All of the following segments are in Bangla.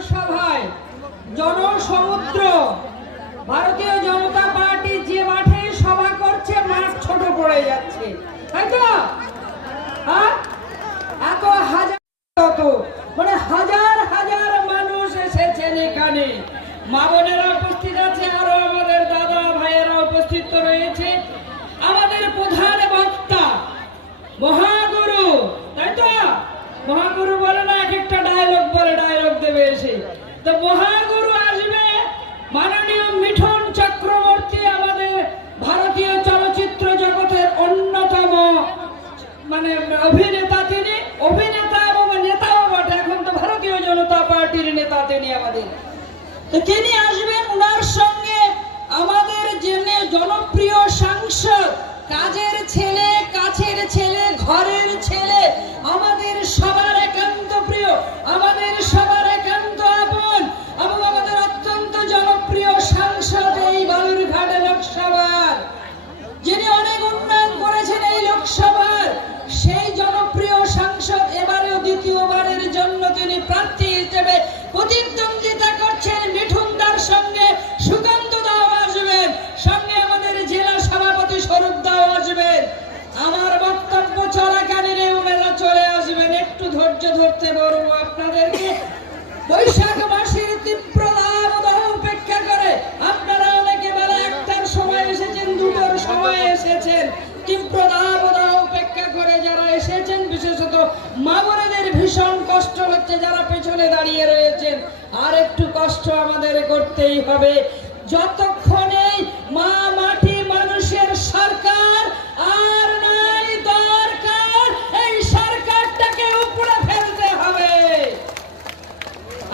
জনসভায় জনসমুদ্র। ভারতীয় জনতা পার্টি যে মাঠে সভা করছে, মাঠ ছোট পড়ে যাচ্ছে। তাই তো? হ্যাঁ? অভিনেতা তিনি, অভিনেতা এবং নেতাও বটে এখন তো ভারতীয় জনতা পার্টির নেতা তিনি আমাদের। তিনি আসবেন ওনার সঙ্গে আমাদের জেনে জনপ্রিয় সাংসদ কাজে ধৈর্য ধরতে বরং আপনাদেরকে বৈশাখ মাসের তীব্র দাবদাহ উপেক্ষা করে আপনারা অনেকে বেলা একটার সময় এসেছেন, দুটোর সময় এসেছেন। যারা এসেছেন, বিশেষত মামনেদের ভীষণ কষ্ট হচ্ছে যারা পেছনে দাঁড়িয়ে রয়েছেন। আর একটু কষ্ট আমাদের করতেই হবে। যতক্ষণ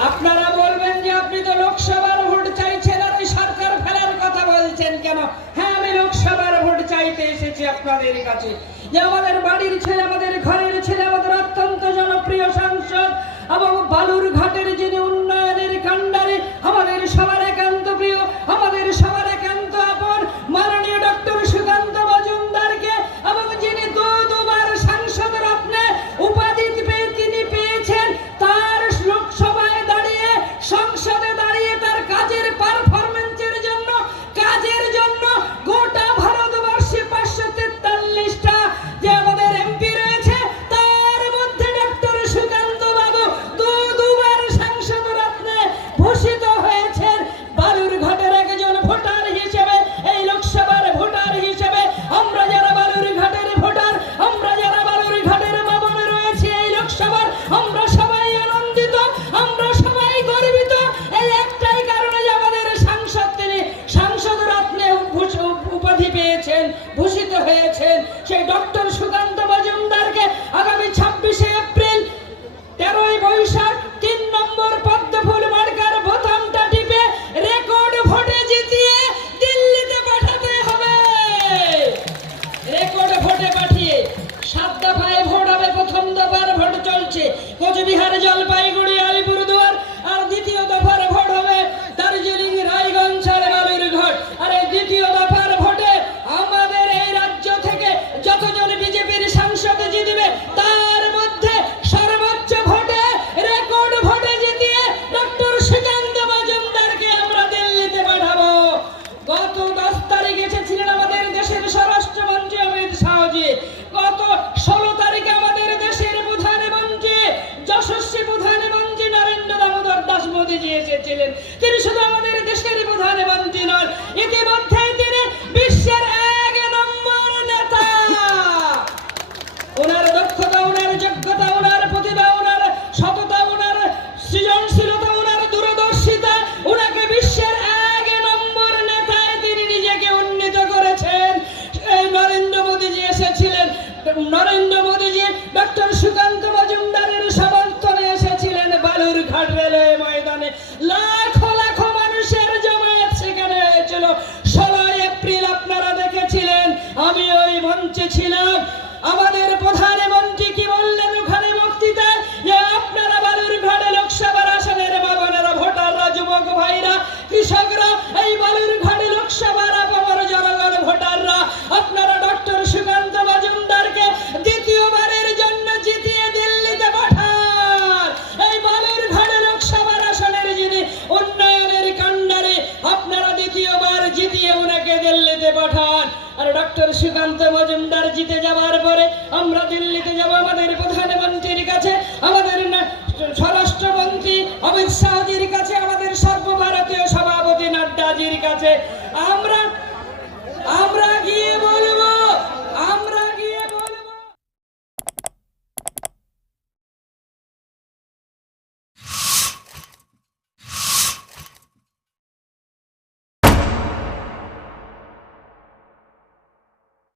আপনারা বলবেন যে আপনি তো লোকসভার ভোট চাইছেন আর সরকার ফেলার কথা বলছেন কেন? হ্যাঁ আমি লোকসভার ভোট চাইতে এসেছি আপনাদের কাছে। যে আমাদের বাড়ির ছেলে, আমাদের ঘরের ছেলে, আমাদের অত্যন্ত জনপ্রিয় সাংসদ এবং বালুর ঘাটের যে হয়েছেন ভূষিত হয়েছেন। সেই ডক্টর সুকান্ত মজুমদারকে আগামী মোদীজি এসেছিলেন তিনি শুধু আমাদের দেশের প্রধানমন্ত্রী নন ইতিমধ্যে আর ডক্টর সুকান্ত মজুমদার জিতে যাওয়ার পরে আমরা দিল্লিতে যাব আমাদের প্রধানমন্ত্রীর কাছে, আমাদের স্বরাষ্ট্রমন্ত্রী অমিত শাহজির কাছে, আমাদের সর্বভারতীয় সভাপতি নাড্ডাজির কাছে। আমরা আমরা